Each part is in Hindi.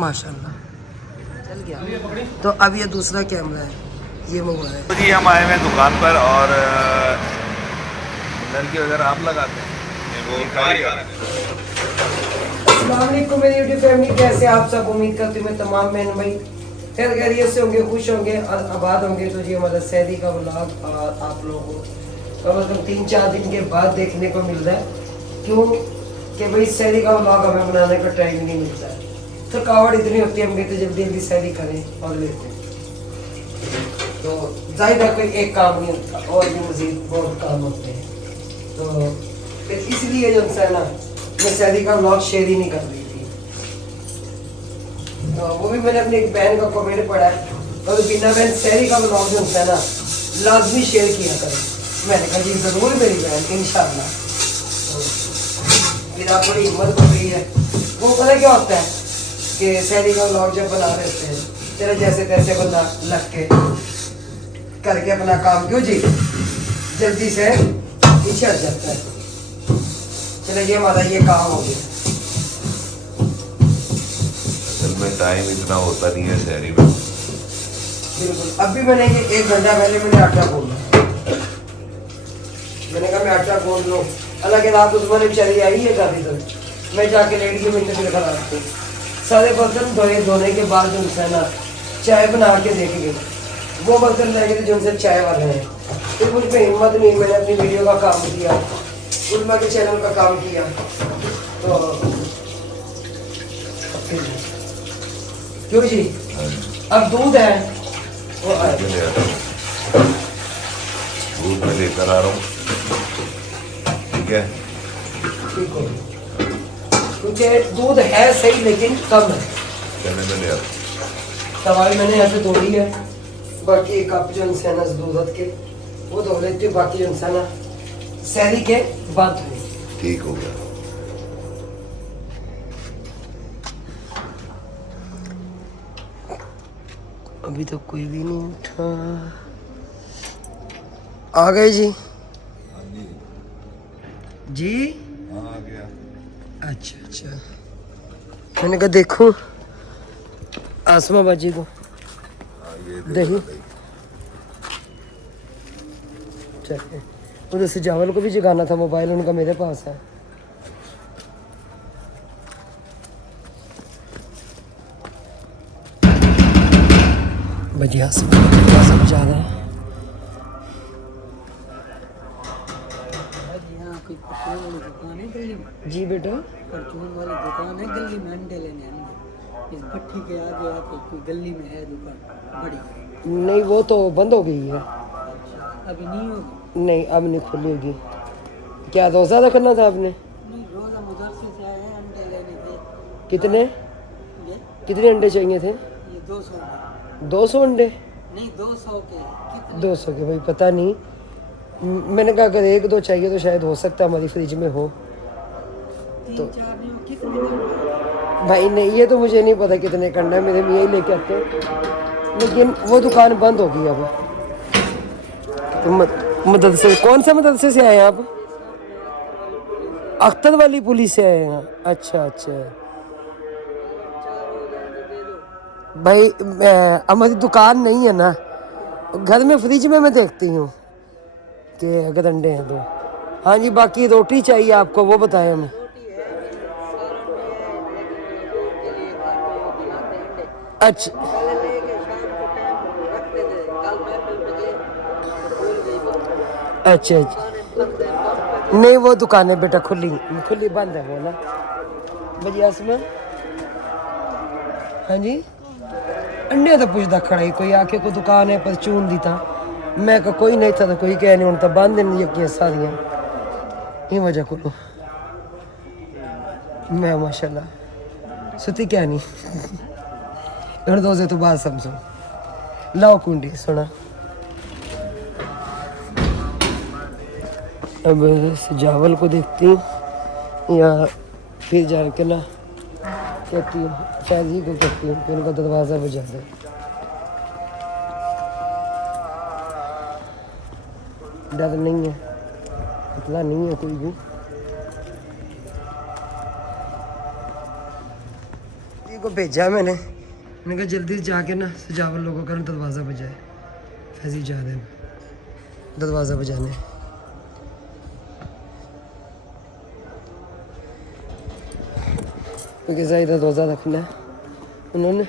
माशाल्लाह चल गया। तो अब ये दूसरा कैमरा है, ये मंगवाया है। तो जी हम आए हुए हैं दुकान पर और लड़की वगैरह आप लगाते हैं वो अस्सलामुअलैकुम मेरी यूट्यूब फैमिली, कैसे आप सब? उम्मीद करती हूँ मैं तमाम बहन भाई खैर खैरियत से होंगे, खुश होंगे और आबाद होंगे। तो जी हमारा सैदी का व्लॉग आप लोगों को कम से कम 3-4 दिन के बाद देखने को मिल रहा है। क्यों कि भाई सैदी का व्लॉग हमें बनाने का टाइम नहीं मिलता है, थकावट इतनी होती है, हम कहते जल्दी जल्दी सैदी करें और लेते हैं। तो जाहिर है कोई एक काम नहीं होता और भी मजीद बहुत काम होते हैं। तो फिर इसलिए जो है ना मैं सैदी का व्लॉग शेयर ही नहीं कर रही थी। तो वो भी मैंने अपनी एक बहन का कमेंट पढ़ा है, और बिना बहन सैदी का व्लॉग जो है ना लाजमी शेयर किया करें। मैंने कहा जी ज़रूर मेरी बहन, इंशाल्लाह। फिर आप थोड़ी हिम्मत कर रही है। वो पता क्या होता है कि सैदी का व्लॉग जब बना देते हैं चले जैसे तैसे बंदा लग के करके अपना काम क्यों जी जल्दी से पीछे हट जाता है। चले जी हमारा ये काम हो गया। असल में टाइम इतना होता नहीं है शहरी में। बिल्कुल, अभी मैंने ये 1 घंटा पहले मैंने आटा गूंदा। मैंने कहा मैं आटा गूंद लूँ, हालांकि रात उसमें चली आई है काफ़ी तक। मैं जाके लेट गई, मैंने फिर खराब थी। सारे बर्तन धोने के बाद जो है ना चाय बना के देख गई, वो बर्तन रह गए थे जो उनसे चाय वाले हैं। फिर मुझ में हिम्मत नहीं, मैंने अपनी वीडियो का काम किया, उर्मा के चैनल का काम किया। तो क्यों जी अब दूध है वो दूध में लेकर आ रहा हूँ, ठीक है। ठीक है, क्योंकि दूध है सही लेकिन कम है। चने में ले आता दवाई मैंने यहाँ से धोली है, बाकी एक कप जो है ना दूध के वो धो लेती हूँ, बाकी जो है ना सैरी के बाद धोई। ठीक हो गया। अभी तो कोई भी नहीं उठा। आ गए जी? जी आ गया। अच्छा अच्छा, मैंने कहा देखो आसमा बाजी को दही चलिए। उधर से चावल को भी जगाना था, मोबाइल उनका मेरे पास है। बाजी आसमा सब ज़्यादा है। जी बेटा परचून वाली दुकान है, गली में अंडे लेने आएंगे। इस भट्टी के आगे आके कोई गली में है दुकान बड़ी। नहीं वो तो बंद हो गई है, अभी नहीं होगी? नहीं अब नहीं खुली होगी। क्या रोज़ा रखना था आपने? नहीं, रोज़ा मदरसे से आए हैं अंडे लेने के। कितने ये कितने अंडे चाहिए थे? 200 के। 200 अंडे? नहीं 200 के। कितने? 200 के भाई पता नहीं, मैंने कहा अगर 1-2 चाहिए तो शायद हो सकता है हमारी फ्रिज में हो। 3-4 नहीं हो, कितने करना? भाई नहीं ये तो मुझे नहीं पता कितने करना है, मेरे यही लेके आते हैं, लेकिन वो दुकान बंद हो गई अब। तो मदरसे, कौन से मदरसे से आए हैं आप? अख्तर वाली पुलिस से आए हैं? अच्छा अच्छा भाई हमारी दुकान नहीं है ना, घर में फ्रिज में मैं देखती हूँ कि अगर अंडे हैं तो। हाँ जी, बाकी रोटी चाहिए आपको वो बताएं हमें। अच्छा कल लेके शाम को टाइम रखते थे, कल महफिल में गए तो भूल गई बात। अच्छा अच्छा, दुकानें बंद हैं, बंद पे नहीं वो दुकानें बेटा खुली खुली बंद है वो ना भैया इसमें। हाँ जी, अंडे तो पुछदा खड़ा ही कोई आके कोई दुकान है परचून दी था, मैं कहा कोई नहीं था तो कोई कह नहीं हूँ तो बंद नहीं यकियां सारियां ये वजह को मैं माशाल्लाह सुती क्या नहीं और दो से तो बात समझो। लाओ कुंडी सुना। अब सजावल को देखती हूँ या फिर जा के ना कहती हूँ शायद ही को कहती हूँ कि उनका दरवाज़ा बजा दे। डर नहीं है, इतना नहीं है कोई भी। को भेजा है मैंने कहा जल्दी से जाके ना सजावट लोगों का दरवाज़ा बजाए। फैजी जा रहे हैं दरवाज़ा बजाने। क्योंकि ज़ाहिर दरवाज़ा रखना है उन्होंने,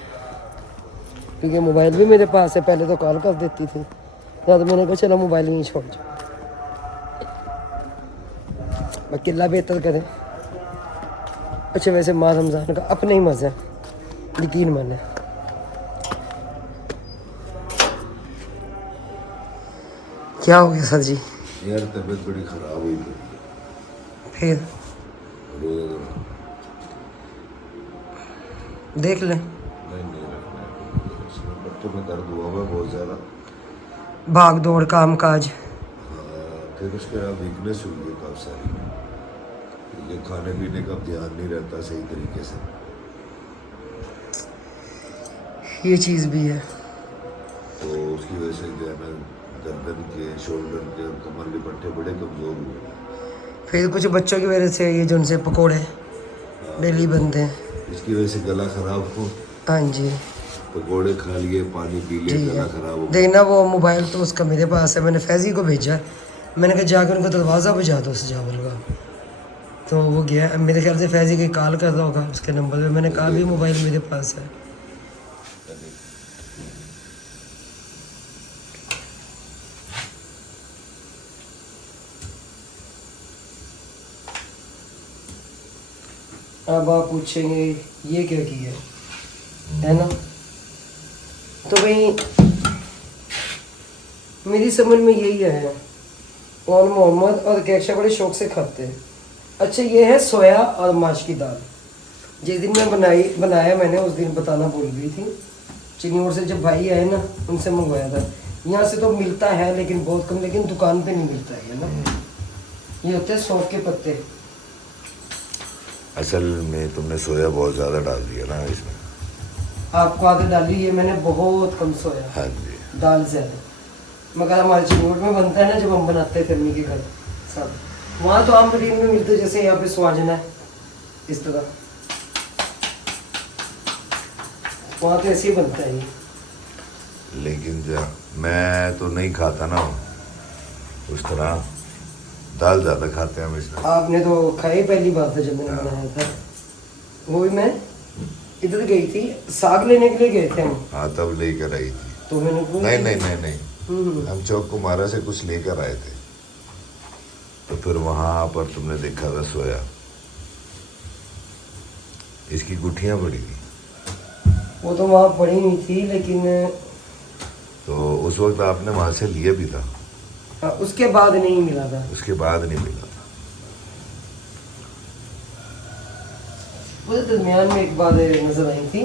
क्योंकि मोबाइल भी मेरे पास है। पहले तो कॉल कर देती थी, तो मैंने कहा चलो मोबाइल यहीं छोड़ जाओ, अकेला बेहतर करें। अच्छा वैसे माह रमज़ान का अपने ही मज़ा है, यकीन माने। क्या हो गया सर जी? यार तबीयत बड़ी ख़राब हुई फिर देख लें। नहीं रखना है, इसमें बच्चों में दर्द हुआ हुआ है बहुत ज़्यादा, भाग दौड़ काम काज। फिर उसके बाद वीकनेस हुई है काफ़ी सारी, ये खाने पीने का ध्यान नहीं रहता सही तरीके से, ये चीज़ भी है। तो उसकी वजह से जो है ना गर्दन के, शोल्डर के और कमर के पट्टे बड़े कमज़ोर हुए। फिर कुछ बच्चों की वजह से ये जो उनसे पकोड़े डेली बनते हैं, इसकी वजह से गला ख़राब हो, हाँ जी पकोड़े खा लिए, पानी पी लिया, जी गला है। ख़राब हो। देखना वो मोबाइल तो उसका मेरे पास है, मैंने फैज़ी को भेजा। मैंने कहा जाकर उनको दरवाज़ा बजा दो सजावल का, तो वो गया। मेरे ख्याल से फैज़ी की कॉल कर रहा होगा उसके नंबर पे। मैंने कहा भी मोबाइल मेरे पास है। अब आप पूछेंगे ये क्या किया है ना, तो भाई मेरी समझ में यही है। कौन मोहम्मद और कैशा बड़े शौक से खाते हैं। अच्छा ये है सोया और माश की दाल। जिस दिन मैं बनाया मैंने उस दिन बताना भूल गई थी। चिन्नौर से जब भाई आए ना उनसे मंगवाया था। यहाँ से तो मिलता है लेकिन बहुत कम, लेकिन दुकान पे नहीं मिलता है ना। ये होते हैं सौंफ के पत्ते। असल में तुमने सोया बहुत ज़्यादा डाल दिया ना इसमें। आपको आदत डाली है मैंने, बहुत कम सोया, हाँ जी। दाल ज़्यादा। मगर हमारे चिन्नौर में बनता है ना जब हम बनाते थे अम्मी के घर सब, वहाँ तो आम मरीन में मिलते जैसे यहाँ पे स्वाजना है इस तरह, वहाँ तो ऐसे ही बनता है ये। लेकिन मैं तो नहीं खाता ना उस तरह, दाल ज़्यादा खाते हैं हम इसमें। आपने तो खाई पहली बार था जब मैंने बनाया था, वो भी मैं इधर गई थी साग लेने के लिए गए थे हम। हाँ तब लेकर आई थी। तो मैंने नहीं हम चौक कुमारा से कुछ लेकर आए थे, तो फिर वहाँ पर तुमने देखा था सोया, इसकी गुठियाँ पड़ी थी। वो तो वहाँ पड़ी नहीं थी, लेकिन तो उस वक्त आपने वहाँ से लिया भी था। उसके बाद नहीं मिला था। उसके बाद नहीं मिला था। उस दरमियान में एक बार नजर आई थी,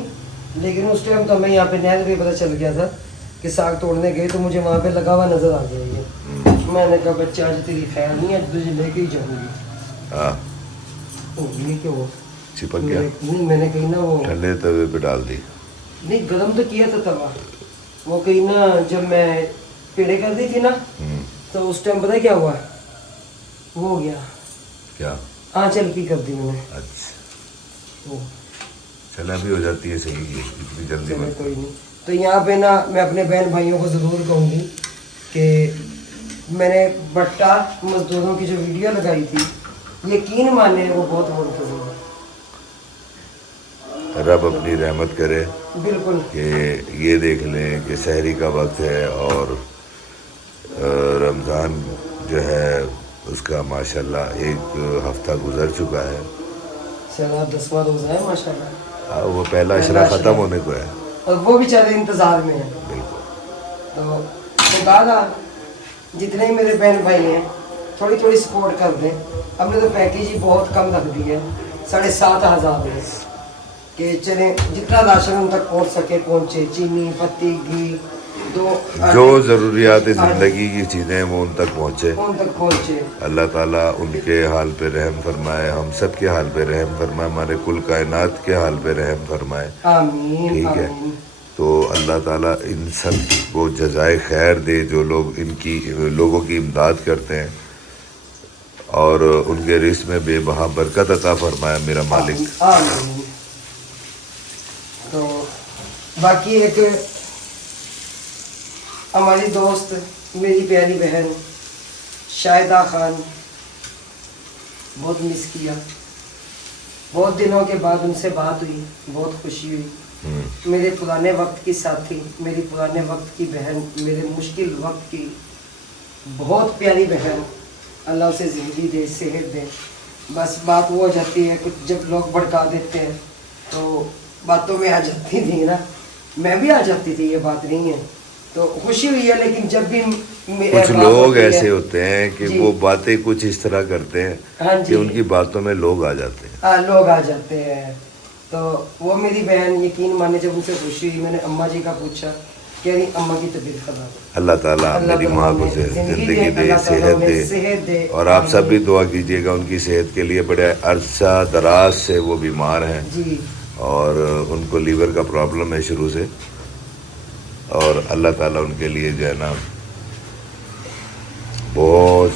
लेकिन उस टाइम तो हमें यहाँ पे नहर पे पता चल गया था कि साग तोड़ने गए, तो मुझे वहाँ पे लगा हुआ नजर आ गया ये। मैंने कहा बच्चा आज तेरी खैर नहीं, आज तुझे लेके ही जाऊंगी। हाँ ये क्यों वो चिपक गया? नहीं मैंने कहीं ना वो ठंडे तवे पे डाल दी। नहीं गरम तो किया था तवा, वो कहीं ना जब मैं पेड़े कर दी थी ना, तो उस टाइम पता है क्या हुआ, वो हो गया क्या? आंचल की कर दी मैंने। अच्छा वो चला भी हो जाती है सही, इतनी जल्दी चलो में। कोई नहीं। तो यहाँ पे ना मैं अपने बहन भाइयों को ज़रूर कहूँगी कि मैंने बट्टा मजदूरों की जो वीडियो लगाई थी, यकीन माने वो बहुत मुंतज़िर है। रब अपनी रहमत करे बिल्कुल कि ये देख लें कि सहरी का वक्त है और रमज़ान जो है उसका माशाल्लाह एक हफ्ता गुजर चुका है। चला 10वां रोज़ा है माशाल्लाह। वो पहला अशरा ख़त्म होने को है और वो बेचारे इंतज़ार में है। बिल्कुल। तो कहा था जितने ही मेरे बहन भाई हैं थोड़ी थोड़ी सपोर्ट कर दें। हमने तो पैकेज ही बहुत कम रख दी है, 7,500 है कि चलें जितना राशन उन तक पहुंच सके पहुंचे। चीनी, पत्ती, घी, जो ज़रूरियात ज़िंदगी की चीज़ें वो उन तक पहुँचे, उन तक पहुंचे। अल्लाह ताला उनके हाल पे रहम फरमाए, हम सब के हाल पे रहम फरमाए, हमारे कुल कायनात के हाल पे रहम फरमाए। आमीन ठीक है, आमीन। तो अल्लाह ताला इन सब को जज़ाए खैर दे जो लोग इनकी लोगों की इमदाद करते हैं, और उनके रिस्क में बेबहा बरकत अता फरमाए मेरा मालिक। आमीन। तो बाकी एक हमारी दोस्त मेरी प्यारी बहन शाहिदा खान, बहुत मिस किया। बहुत दिनों के बाद उनसे बात हुई, बहुत खुशी हुई। मेरे पुराने वक्त की साथी, मेरी पुराने वक्त की बहन, मेरे मुश्किल वक्त की बहुत प्यारी बहन, अल्लाह उसे ज़िंदगी दे, सेहत दे। बस बात वो हो जाती है कुछ जब लोग भड़का देते हैं तो बातों में आ जाती थी ना, मैं भी आ जाती थी, ये बात नहीं है। तो खुशी हुई है, लेकिन जब भी कुछ लोग ऐसे होते हैं कि वो बातें कुछ इस तरह करते हैं हाँ कि उनकी बातों में लोग आ जाते हैं। हाँ, लोग आ जाते हैं। तो वो मेरी बहन, यकीन माने जब उनसे खुशी हुई, मैंने अम्मा जी का पूछा, कह रही अम्मा की तबीयत खराब है। अल्लाह ताला मेरी माँ को जिंदगी दे, सेहत दे। और आप सब भी दुआ कीजिएगा उनकी सेहत के लिए। बड़े अरसा दराज से वो बीमार हैं जी, और उनको लीवर का प्रॉब्लम है शुरू से, और अल्लाह ताला उनके लिए जो है ना बहुत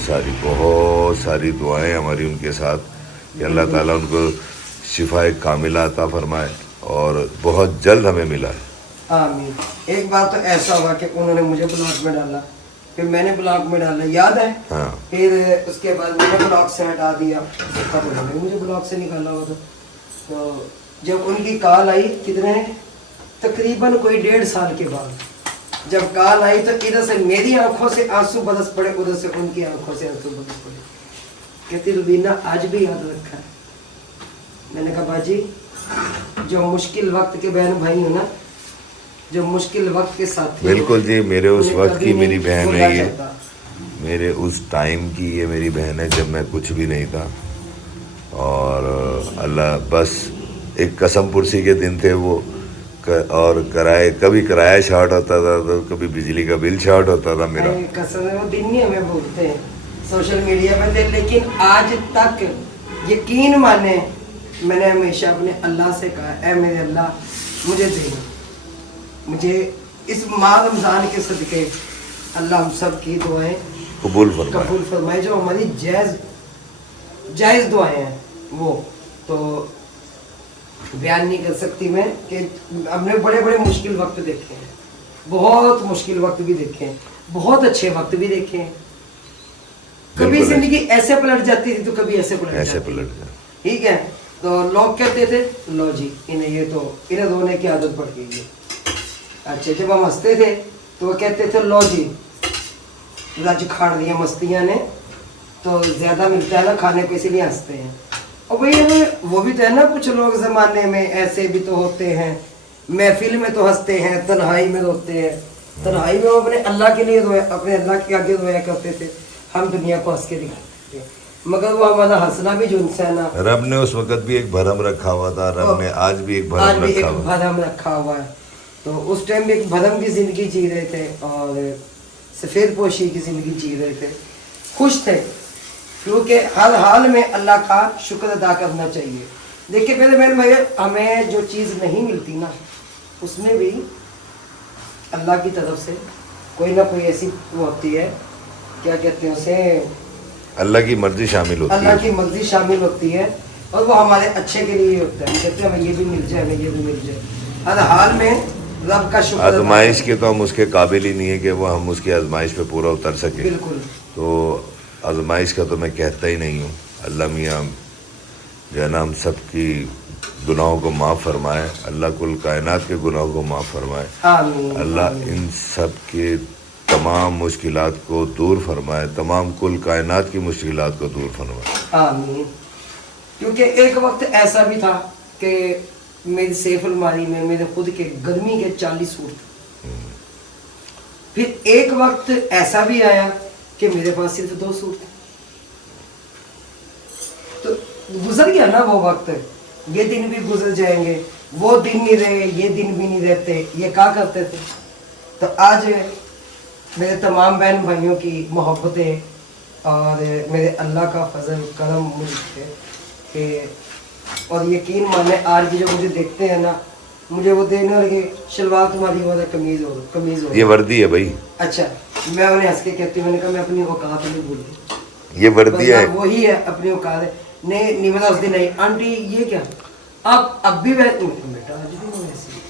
सारी दुआएं हमारी उनके साथ कि अल्लाह ताला उनको शिफाए कामिला अता फरमाए, और बहुत जल्द हमें मिला है। आमीन। एक बार तो ऐसा हुआ कि उन्होंने मुझे ब्लॉक में डाला, फिर मैंने ब्लॉक में डाला, याद है? हाँ। फिर उसके बाद मैंने ब्लॉक से हटा दिया, तब उन्होंने मुझे ब्लॉक से निकाला हुआ था। तो जब उनकी कॉल आई, कितने तकरीबन कोई 1.5 साल के बाद जब कॉल आई, तो इधर से मेरी आंखों से आंसू बरस पड़े, उधर से उनकी आंखों से आंसू बरस पड़े। कहती रुबीना आज भी याद रखा है। मैंने कहा बाजी, जो मुश्किल वक्त के बहन भाई हो ना, जो मुश्किल वक्त के साथ, बिल्कुल जी, मेरे उस वक्त की मेरी बहन है ये, मेरे उस टाइम की ये मेरी बहन है जब मैं कुछ भी नहीं था। और अल्लाह, बस एक कसम पुरसी के दिन थे वो, और कभी किराया शॉर्ट होता था तो कभी बिजली का बिल शॉर्ट होता था मेरा। कसम है, वो दिन नहीं हमें बोलते हैं सोशल मीडिया पे थे, लेकिन आज तक यकीन माने मैंने हमेशा अपने अल्लाह से कहा, ऐ मेरे अल्लाह मुझे देना, मुझे इस माह रमज़ान के सदके अल्लाह हम सब की दुआएं कबूल फरमाए, जो हमारी जायज़ दुआएं हैं वो तो बयान नहीं कर सकती मैं कि हमने बड़े बड़े मुश्किल वक्त देखे हैं, बहुत मुश्किल वक्त भी देखे हैं, बहुत अच्छे वक्त भी देखे हैं। कभी जिंदगी ऐसे पलट जाती थी तो कभी ऐसे पलट जाती, ठीक है। तो लोग कहते थे लो जी इन्हें रोने की आदत पड़ गई है। अच्छा, जब हम हंसते थे तो वो कहते थे लो जी रज खाड़ दिया मस्तियाँ ने, तो ज़्यादा मिलता है ना खाने को, इसीलिए हंसते हैं। और भाई वो भी तो है ना, कुछ लोग ज़माने में ऐसे भी तो होते हैं, महफिल में तो हंसते हैं, तन्हाई में रोते हैं। तन्हाई में वो अपने अल्लाह के लिए अपने अल्लाह के आगे रोया करते थे, हम दुनिया को हंस के दिखाते थे, मगर वो हमारा हंसना भी जुनसा है ना। रब ने उस वक्त भी एक भरम रखा हुआ था, रब ने आज भी एक भरम रखा हुआ है। तो उस टाइम एक भरम की ज़िंदगी जी रहे थे और सफ़ेद पोशी की ज़िंदगी जी रहे थे, खुश थे, क्योंकि हर हाल में अल्लाह का शुक्र अदा करना चाहिए। देखिए पहले मेरे भाई, हमें जो चीज़ नहीं मिलती ना, उसमें भी अल्लाह की तरफ से कोई ना कोई ऐसी वो होती है, क्या कहते हैं उसे, अल्लाह की मर्जी शामिल होती है। अल्लाह की मर्जी शामिल होती है और वो हमारे अच्छे के लिए होता है। कहते हैं हमें ये भी मिल जाए, हमें ये भी मिल जाए। हर हाल में रब का शुक्र। आजमाइश के तो हम उसके काबिल ही नहीं है कि वो हम उसकी आजमाइश पे पूरा उतर सके। बिल्कुल। तो आजमाइश का तो मैं कहता ही नहीं हूँ। अल्लाह मियाँ जो है ना हम सब की गुनाहों को माफ़ फरमाए, अल्लाह कुल कायनात के गुनाहों को माफ़ फरमाए, अल्लाह इन सब के तमाम मुश्किलात को दूर फरमाए, तमाम कुल कायनात की मुश्किलात को दूर फरमाए। आमीन। क्योंकि एक वक्त ऐसा भी था कि मेरी सेफ अलमारी में मेरे खुद के गर्मी के 40 सूट थे। फिर एक वक्त ऐसा भी आया कि मेरे पास सिर्फ 2 सूट थे। तो गुजर गया ना वो वक्त, ये दिन भी गुजर जाएंगे, वो दिन नहीं रहे, ये दिन भी नहीं रहते, ये क्या करते थे। तो आज मेरे तमाम बहन भाइयों की मोहब्बतें और मेरे अल्लाह का फजल करम मुझे कि, और यकीन माने आज भी जो मुझे देखते हैं ना, मुझे वो देने लगे शलवार तुम्हारी हो रहा, कमीज हो, ये वर्दी है भाई। अच्छा, मैं उन्हें हंस के कहती हूँ, मैंने कहा मैं अपनी औकात नहीं भूली, ये वर्दी है, वही है अपनी औकात है। नहीं निमरा उस दिन नहीं, आंटी ये क्या आप अब भी बेटा आज भी वैसे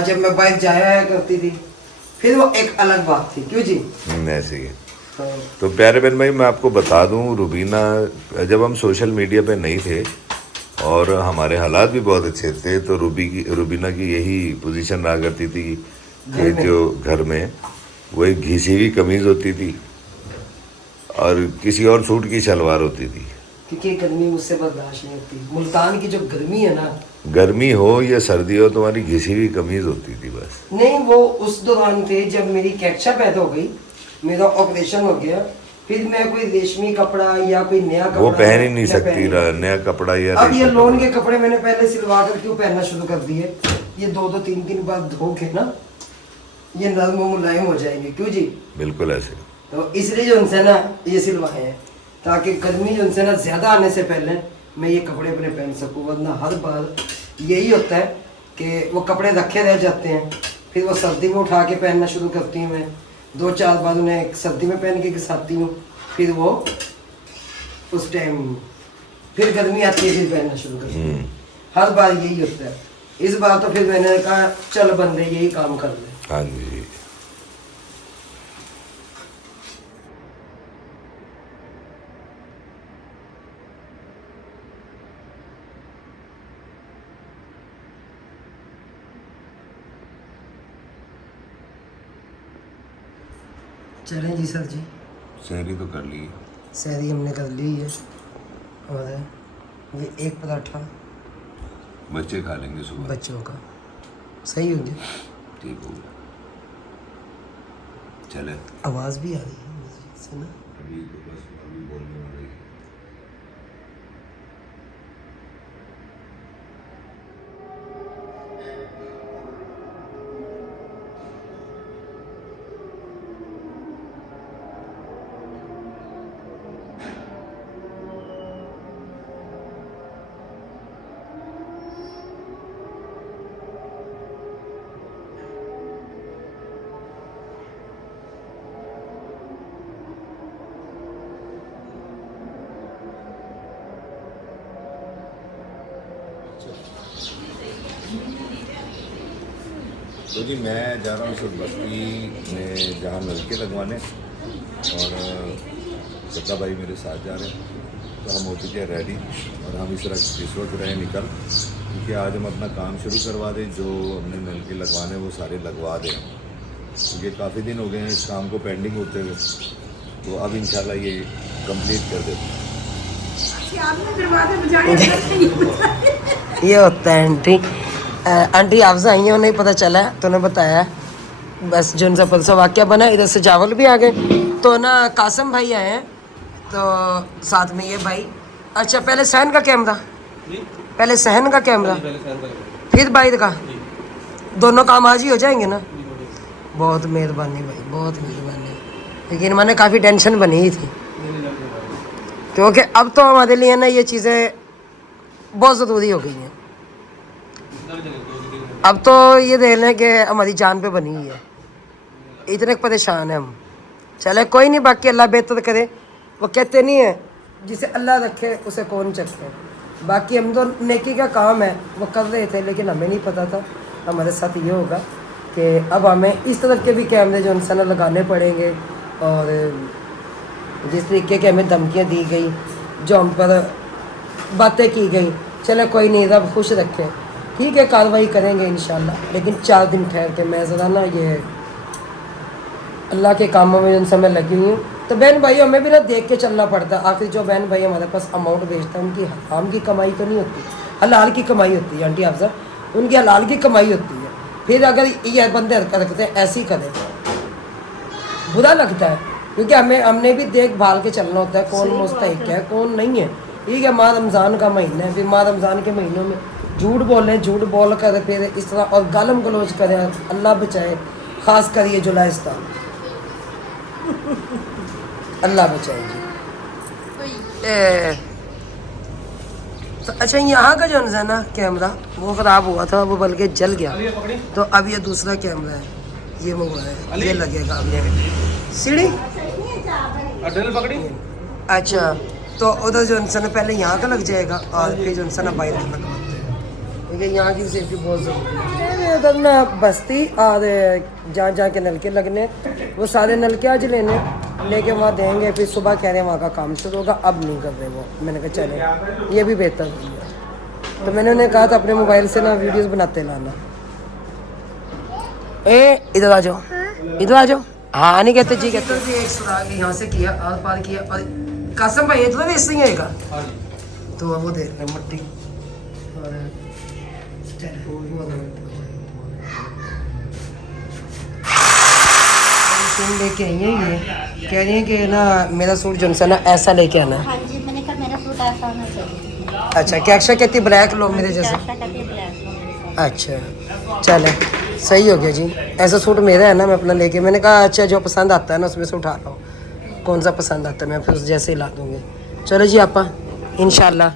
जब मैं बाइक जाया आया करती थी, फिर वो एक अलग बात थी। क्यों जी? ऐसे ही। तो प्यारे बहन भाई, मैं आपको बता दूं, रुबीना जब हम सोशल मीडिया पे नहीं थे और हमारे हालात भी बहुत अच्छे थे, तो रुबीना की यही पोजीशन रहा करती थी कि जो घर में वो एक घिसी हुई कमीज़ होती थी और किसी और सूट की शलवार होती थी, क्योंकि गर्मी मुझसे बर्दाश्त नहीं होती। मुल्तान की जो गर्मी है ना, गर्मी हो या सर्दी हो, तुम्हारी घिसी हुई कमीज़ होती थी बस। नहीं, वो उस दौरान थे जब मेरी कैप्चा पैदा हो गई, मेरा ऑपरेशन हो गया, फिर मैं कोई रेशमी कपड़ा या कोई नया कपड़ा वो पहन ही नहीं सकती नया कपड़ा या अब ये लोन के कपड़े मैंने पहले सिलवा कर क्यों पहनना शुरू कर दिए, ये 2-2 3-3 बार धो के ना ये नरम और मुलायम हो जाएंगे। क्यों जी? बिल्कुल ऐसे। तो इसलिए जो उनसे ना ये सिलवाए हैं, ताकि गर्मी जो उनसे ना ज़्यादा आने से पहले मैं ये कपड़े अपने पहन सकूँ। वरना हर बार यही होता है कि वो कपड़े रखे रह जाते हैं, फिर वो सर्दी में उठा के पहनना शुरू करती हूँ। मैं 2-4 बार उन्हें सर्दी में पहन के घिसाती हूँ, फिर वो उस टाइम फिर गर्मी आती है फिर पहनना शुरू करती हूँ। हर बार यही होता है। इस बार तो फिर मैंने कहा चल बंदे यही काम कर ले। हाँ जी। चलें जी सर जी। शहरी तो कर ली, सहरी हमने कर ली है, और ये एक पराठा बच्चे खा लेंगे सुबह। बच्चों का सही हो गया। ठीक हो गया, चले। आवाज़ भी आ रही है मस्जिद से ना। अभी तो बस अभी बोलने वाली है। तो जी मैं जा रहा हूँ इस बस्ती में जहाँ नलके लगवाने, और सत्ता भाई मेरे साथ जा रहे हैं। तो हम हो चुके हैं रेडी और हम इस वक्त रहे निकल, क्योंकि आज हम अपना काम शुरू करवा दें। जो हमने नलके लगवाने वो सारे लगवा दें, क्योंकि काफ़ी दिन हो गए हैं इस काम को पेंडिंग होते हुए। तो अब इंशाल्लाह ये कंप्लीट कर देते हैं। ये होता है आंटी। आंटी आपसे आई हैं, उन्हें पता चला है तो उन्हें बताया बस जो उनसे परसों वाक्य बना। इधर से चावल भी आ गए, तो ना कासम भाई आए हैं, तो साथ में ये भाई। अच्छा पहले सहन का कैमरा, पहले सहन का कैमरा फिर बाइद का, दोनों काम आज ही हो जाएंगे ना। बहुत मेहरबानी भाई, बहुत मेहरबानी। लेकिन मैंने काफ़ी टेंशन बनी ही थी, क्योंकि अब तो हमारे लिए ना ये चीज़ें बहुत ज़रूरी हो गई हैं। अब तो ये देख लें कि हमारी जान पे बनी ही है, इतने परेशान हैं हम। चले कोई नहीं, बाकी अल्लाह बेहतर करे। वो कहते नहीं है जिसे अल्लाह रखे उसे कौन चखे। बाकी हम तो नेकी का काम है वो कर रहे थे, लेकिन हमें नहीं पता था हमारे साथ ये होगा कि अब हमें इस तरह के भी कैमरे जो इंसान लगाने पड़ेंगे। और जिस तरीके की हमें धमकियाँ दी गई, जो हम पर बातें की गई, चले कोई नहीं, रब खुश रखे। ठीक है, कार्रवाई करेंगे इंशाल्लाह, लेकिन 4 दिन ठहर के। मैं ज़रा ना ये अल्लाह के कामों में उन समय लगी हुई हूँ, तो बहन भाई हमें भी ना देख के चलना पड़ता है। आखिर जो बहन भाई हमारे पास अमाउंट भेजता है उनकी हराम की कमाई तो नहीं होती, हलाल की कमाई होती है आंटी अफजल, उनकी हलाल की कमाई होती है। फिर अगर ये बंदे हरकत करते हैं ऐसी करें, बुरा लगता है, क्योंकि हमने भी देखभाल के चलना होता है कौन मुस्तहिक है कौन नहीं है। ठीक है, माह रमज़ान का महीना है, फिर माह रमज़ान के महीनों में झूठ बोलें, झूठ बोल कर फिर इस तरह और गालम गलोच करें, अल्लाह बचाए। ख़ास कर ये जुलाइस्तान, अल्लाह बचाए जी। तो अच्छा यहाँ का जो है ना कैमरा वो ख़राब हुआ था, वो बल्कि जल गया, तो अब ये दूसरा कैमरा है, ये मंगवाया है, ये लगेगा अब ये सीढ़ी। अच्छा तो उधर जो इंसान पहले यहाँ का लग जाएगा और फिर जो इंसान बाहर का लगवाते हैं। क्योंकि यहाँ की सेफ्टी बहुत ज़रूरी है। उधर ना बस्ती और जहाँ जहाँ के नलके लगने वो सारे नलके आज लेके वहाँ देंगे, फिर सुबह कह रहे हैं वहाँ का काम शुरू होगा, अब नहीं कर रहे वो। मैंने कहा चलो ये भी बेहतर है। तो मैंने उन्हें कहा था अपने मोबाइल से ना वीडियोस बनाते लाना। इधर आ जाओ, इधर आ जाओ। हाँ नहीं कहते जी कहते। भी एक सुराग यहाँ से किया और पार किया, और कासम भाई इतना भी ऐसे ही आएगा तो वो देख रहे मट्टी और सूट लेके आई हैं ये, कह रही हैं कि ना मेरा सूट जो है ना ऐसा लेके आना है। हाँ जी, मैंने कहा मेरा सूट ऐसा होना चाहिए। अच्छा क्या अक्षा कहती ब्लैक लो मेरे जैसा? ऐसा कहती है ब्लैक लो मेरे साथ। अच्छा चले सही हो गया जी। ऐसा सूट मेरा है ना, मैं अपना लेके, मैंने कहा अच्छा जो पसंद आता है ना उसमें से उठा लो, कौन सा पसंद आता है मैं फिर उस जैसे ही ला दूँगी। चलो जी आपा इंशाल्लाह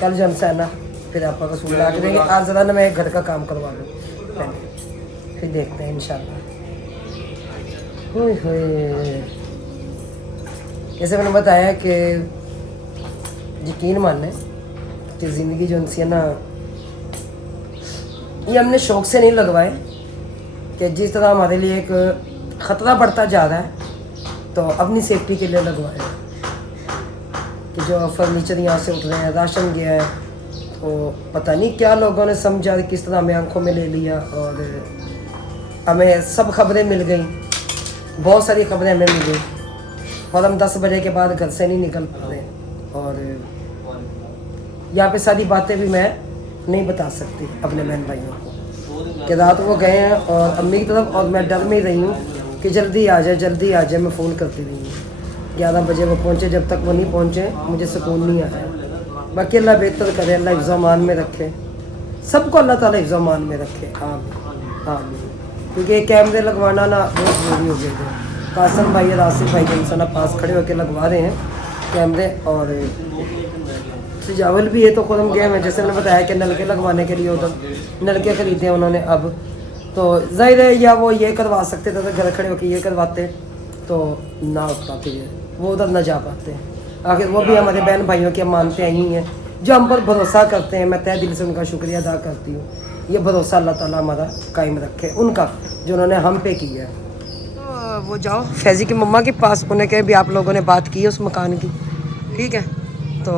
कल जलसा है ना, फिर आपा का सूट ला के देंगे। आज ज़रा ना मैं घर का काम करवा लूँ पहले, फिर देखते हैं इंशाल्लाह। जैसे मैंने बताया कि यकीन मान लें कि ज़िंदगी जो उनसी है ना, ये हमने शौक़ से नहीं लगवाए, कि जिस तरह हमारे लिए एक ख़तरा बढ़ता जा रहा है तो अपनी सेफ्टी के लिए लगवाए हैं। कि जो फर्नीचर यहाँ से उठ रहे हैं, राशन गया है, तो पता नहीं क्या लोगों ने समझा किस तरह हमें आंखों में ले लिया, और हमें सब खबरें मिल गई, बहुत सारी खबरें हमें मिल गई, और हम 10 बजे के बाद घर से नहीं निकल पा रहे। और यहाँ पे सारी बातें भी मैं नहीं बता सकती अपने बहन भाइयों को, कि रात वो गए हैं और अम्मी की तरफ, और मैं डर में ही रही हूँ कि जल्दी आ जाए जल्दी आ जाए। मैं फ़ोन करती रही हूँ, 11 बजे वो पहुँचे, जब तक वो नहीं पहुँचे मुझे सुकून नहीं आया। बाकी अल्लाह बेहतर करे, अल्लाह हिफ्ज़-ओ-अमान में रखे, सबको अल्लाह ताला हिफ्ज़-ओ-अमान में रखे, आमीन आमीन। क्योंकि कैमरे लगवाना ना बहुत ज़रूरी हो गए थे। कासम भाई और आसिफ भाई के इंसान पास खड़े होकर लगवा रहे हैं कैमरे, और सजावल भी है तो खुद हम गए हैं। जैसे मैंने बताया कि नलके लगवाने के लिए उधर नलके ख़रीदे हैं उन्होंने अब, तो जाहिर है या वो ये करवा सकते थे तो घर खड़े होकर ये करवाते तो ना हो पाते, वो उधर ना जा पाते। आखिर वो भी हमारे बहन भाइयों की मानते ही हैं, जो हम पर भरोसा करते हैं। मैं तहे दिल से उनका शुक्रिया अदा करती हूँ। ये भरोसा अल्लाह ताला हमारा कायम रखे, उनका जो उन्होंने हम पे किया है। तो वो जाओ फैज़ी की मम्मा के पास, उन्हें कहे भी आप लोगों ने बात की है उस मकान की, ठीक है? तो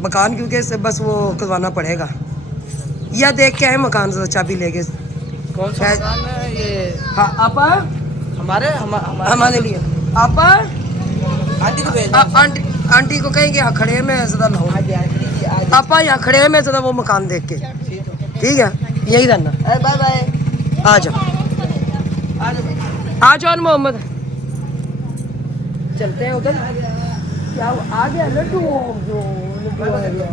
मकान क्योंकि से बस वो करवाना पड़ेगा, या देख के आए मकान ज़रा चाबी लेके। कौन सा मकान है ये? हाँ आपा हमारे लिए आपा आंटी को भेज आंटी को कहेंगे यहाँ खड़े हैं, मैं ज़रा लाऊँ आपा, यहाँ खड़े हैं मैं ज़रा वो मकान देख के, ठीक है? यही रहना, बाय बाय। आ जाओ आ जाओ मोहम्मद, चलते हैं उधर। क्या आ गया लड्डू? जो लड्डू आ गया,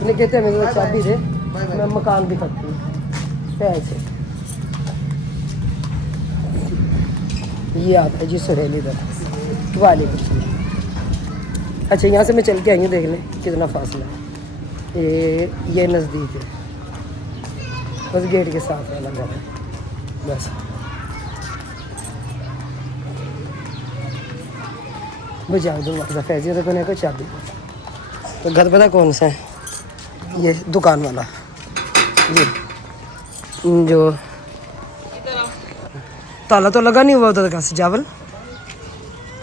उन्हें कहते हैं मेरे चाबी दे, मैं मकान भी करती हूँ पैसे। ये आता है जी सहेली दर वाले कुछ। अच्छा यहाँ से मैं चल के आई हूँ, देख लें कितना फासला है। ये नज़दीक है, बस गेट के साथ वाला घर है बस। बुझा दूँगा फैज़ी तो कोने को चाबी। तो घर पता कौन सा है? ये दुकान वाला, ये जो ताला तो लगा नहीं हुआ उधर का सजावल।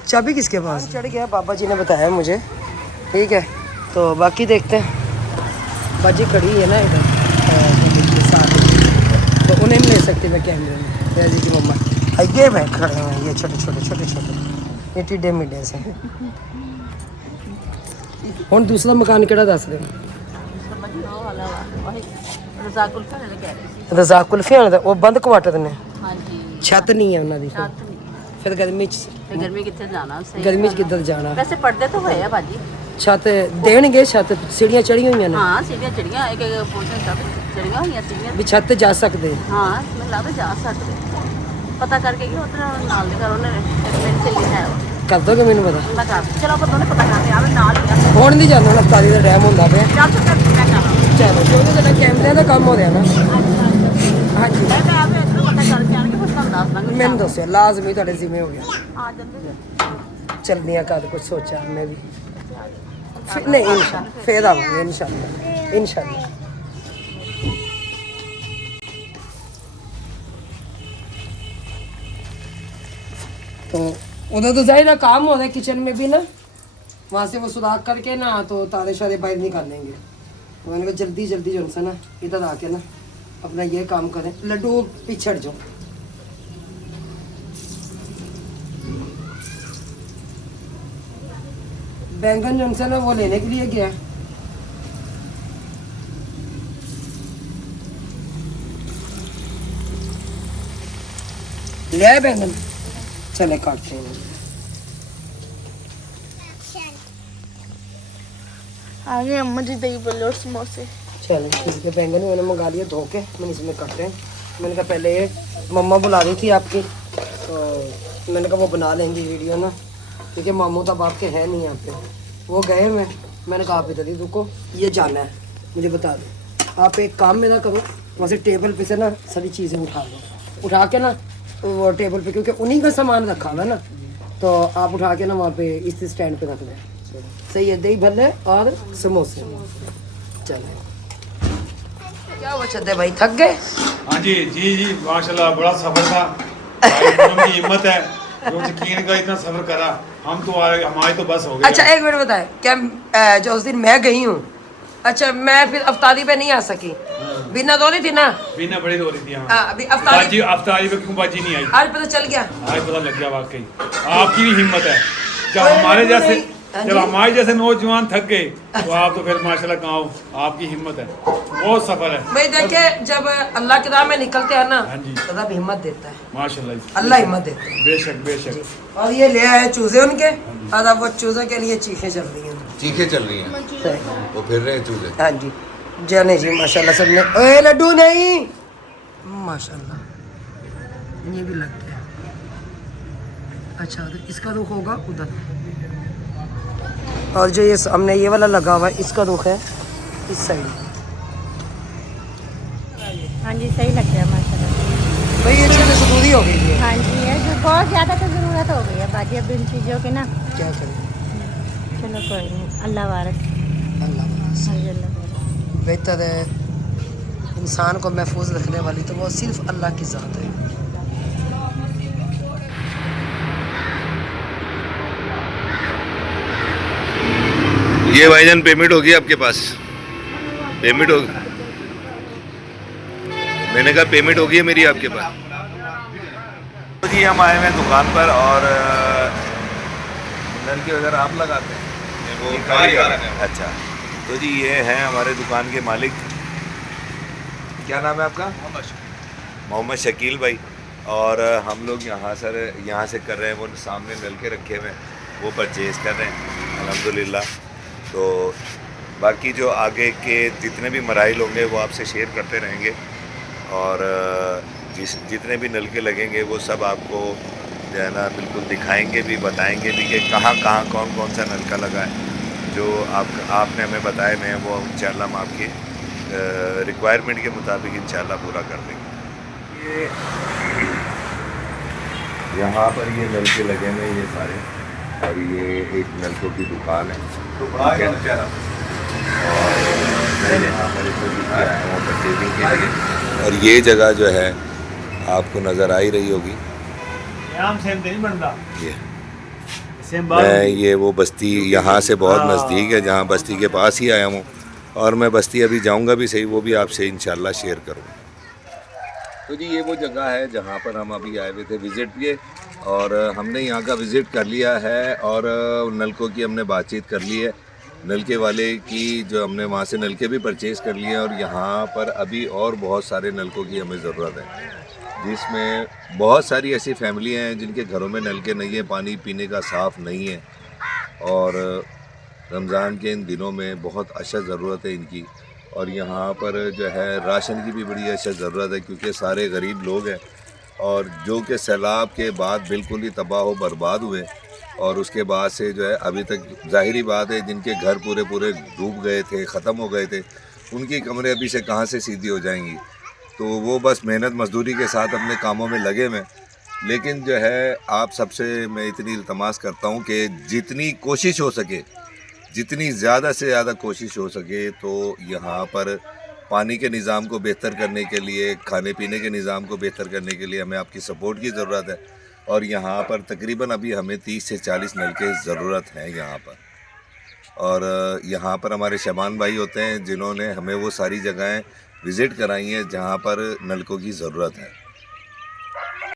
चाबी किसके पास? चढ़ गया, बाबा जी ने बताया मुझे, ठीक है? तो बाकी देखते हैं। बाजी खड़ी है ना इधर साथ, तो उन्हें नहीं ले सकती मैं कैमरे में। फैज़ी की मम्मा ये मैं खड़े हैं, ये छोटे छोटे ये टिड्डे मिड्डे से। हुण दूसरा मकान केड़ा दस रहे? रज़ाक कुल्फी वाला वो बंद क्वार्टर ने, छत नहीं है उन्होंने, फिर गर्मी कितने जाना गर्मी च किधर जाना? वैसे पढ़ते तो है बाजी, छत देणगे, छत सीढ़ियां चढ़ी हुई ने। हाँ सीढ़ियां चढ़ियां, एक पोर्शन चढ़ियां हुई सीढ़ियां भी छत जा सकते। हाँ मैं लगता जा सकते, पता करके कि उधर नाल दे घर उन्होंने मेरी सहेली है कर दोगे मैनू पता? मैं कर चलो अपन दोनों पता करते आवे नाल ही हुण नहीं जाना, अफ्तारी का टाइम होंदा पिया। चल तो मैं कर चलो क्योंकि तेरा कैमरे का काम हो रहा ना। हाँ जी मैं आवे इधर पता करके आके कुछ काम दस दांगे। मैंने दसो लाजमी थोड़े जिम्मे हो गया। आ जल्दी चलनी कर कुछ सोचा मैं भी नहीं, इंशाल्लाह फिर आवांगे इंशाल्लाह। तो उधर तो जाहिर काम हो रहा है किचन में भी ना, वहाँ से वो सुराख करके ना तो तारे शारे बाहर निकाल लेंगे। तो मैंने कहा जल्दी जल्दी जो है ना इधर आके ना अपना ये काम करें। लड्डू पीछे हट जाओ। बैंगन जो है ना वो लेने के लिए गया। ले आए बैंगन, चले काटते हैं। आगे अम्मा जी दही बल्ले और समोसे। चलो ठीक है, बैंगन मैंने मंगा लिए धो के, मैंने इसमें काटे हैं। मैंने कहा पहले मम्मा बुला रही थी आपकी, तो मैंने कहा वो बना लेंगी वीडियो ना, क्योंकि मामू तब आपके हैं नहीं यहाँ पे, वो गए हुए। मैंने कहा आप इधर ही रुको, ये जाना है मुझे बता दो। आप एक काम मेरा करो, वहाँ से टेबल पे से ना सभी चीज़ें उठा लो, उठा के ना वो टेबल पे, क्योंकि उन्हीं का सामान रखा हुआ है ना, तो आप उठा के ना वहाँ पे इस स्टैंड पे रख लें। सही है, दही भल्ले और समोसे। चले क्या वो चलते भाई, थक गए? हाँ जी जी जी माशाल्लाह, बड़ा सफर था भाई, उनकी हिम्मत है जो यकीन का इतना सफर करा। हम तो हमारी तो बस हो गई। अच्छा एक मिनट बताए, क्या जो उस दिन मैं गई हूँ, अच्छा मैं फिर अफ्तारी पे नहीं आ सकी, बिना रो रही थी ना? बिना बड़ी रो रही थी। हाँ। अभी अफ्तारी अफ्तारी पे क्यों बाजी नहीं आई? आज पता चल गया, आज पता लग गया वाकई आपकी भी हिम्मत है। जब हमारे जैसे नौजवान थक गए तो आप तो फिर माशाल्लाह कहाँ हो, आपकी हिम्मत है, बहुत सफर है भाई। देखिए जब अल्लाह की राह में निकलते हैं ना, हाँ जी। तो रब हिम्मत देता है, माशाल्लाह, अल्लाह हिम्मत देता है। बेशक बेशक। और ये ले आए चूजे उनके, और अब वो चूजे के लिए चीखें चल रही हैं। चीखें चल रही हैं, वो फिर रहे हैं चूजे। हाँ जी, जाने जी माशाल्लाह सबने। ओए लड्डू नहीं, माशाल्लाह ये भी लगते हैं। अच्छा तो इसका रुख होगा उधर, और जो ये सामने ये वाला लगा हुआ है इसका रुख है इस साइड। हाँ जी सही लग गया माशाल्लाह। भाई ये चीज़ें ज़रूरी हो गई है। हाँ जी है जो बहुत ज़्यादा तो ज़रूरत हो गई है बाकी अब इन चीज़ों की ना। क्या करें, चलो कोई नहीं, अल्लाह वारस। अल्लाह वारस। हाँ जी अल्लाह वारस। बेहतर है इंसान को महफूज रखने वाली तो वो सिर्फ अल्लाह की ज़ात है। ये भाईजान पेमेंट होगी आपके पास? पेमेंट होगी? मैंने कहा पेमेंट होगी है मेरी आपके पास? तो जी हम आए हुए हैं दुकान पर, और नल के वगैरह आप लगाते हैं? वो कारीगर हैं। अच्छा, तो जी ये हैं हमारे दुकान के मालिक। क्या नाम है आपका? मोहम्मद शकील भाई। और हम लोग यहाँ से कर रहे हैं, वो सामने नल के रखे हुए हैं, वो परचेज़ कर रहे हैं अल्हम्दुलिल्लाह। तो बाकी जो आगे के जितने भी मराइल होंगे वो आपसे शेयर करते रहेंगे, और जितने भी नलके लगेंगे वो सब आपको जो है ना बिल्कुल दिखाएंगे भी, बताएंगे भी कि कहाँ कौन कौन सा नलका लगा है। जो आपने हमें बताए हैं वो इंशाल्लाह हम आपके रिक्वायरमेंट के मुताबिक इंशाल्लाह पूरा कर देंगे। ये यहाँ पर ये नलके लगे हुए ये सारे, और ये एक नलकों की दुकान है। तो और मैं यहाँ पर इसको दिखाया हूँ परचेजिंग के लिए। और ये जगह जो है आपको नज़र आ ही रही होगी, मैं ये वो बस्ती यहाँ से बहुत नज़दीक है, जहाँ बस्ती के पास ही आया हूँ, और मैं बस्ती अभी जाऊँगा भी सही, वो भी आपसे इंशाल्लाह शेयर करूँगा। तो जी ये वो जगह है जहाँ पर हम अभी आए हुए थे विज़िट पे, और हमने यहाँ का विज़िट कर लिया है, और नलकों की हमने बातचीत कर ली है, नलके वाले की जो हमने वहाँ से नलके भी परचेज़ कर लिए हैं। और यहाँ पर अभी और बहुत सारे नलकों की हमें ज़रूरत है, जिसमें बहुत सारी ऐसी फैमिलियाँ हैं जिनके घरों में नलके नहीं है, पानी पीने का साफ़ नहीं है, और रमज़ान के इन दिनों में बहुत अशद ज़रूरत है इनकी। और यहाँ पर जो है राशन की भी बड़ी अशद ज़रूरत है, क्योंकि सारे गरीब लोग हैं, और जो कि सैलाब के बाद बिल्कुल ही तबाह व बर्बाद हुए, और उसके बाद से जो है अभी तक ज़ाहिरी बात है जिनके घर पूरे डूब गए थे, ख़त्म हो गए थे, उनकी कमरे अभी से कहाँ से सीधी हो जाएंगी। तो वो बस मेहनत मजदूरी के साथ अपने कामों में लगे हुए। लेकिन जो है आप सबसे मैं इतनी इल्तमास करता हूँ कि जितनी कोशिश हो सके, जितनी ज़्यादा से ज़्यादा कोशिश हो सके, तो यहाँ पर पानी के निज़ाम को बेहतर करने के लिए, खाने पीने के निज़ाम को बेहतर करने के लिए हमें आपकी सपोर्ट की ज़रूरत है। और यहाँ पर तकरीबन अभी हमें 30 से 40 नल की ज़रूरत है यहाँ पर। और यहाँ पर हमारे शबान भाई होते हैं जिन्होंने हमें वो सारी जगहें विज़िट कराई हैं जहाँ पर नलकों की ज़रूरत है।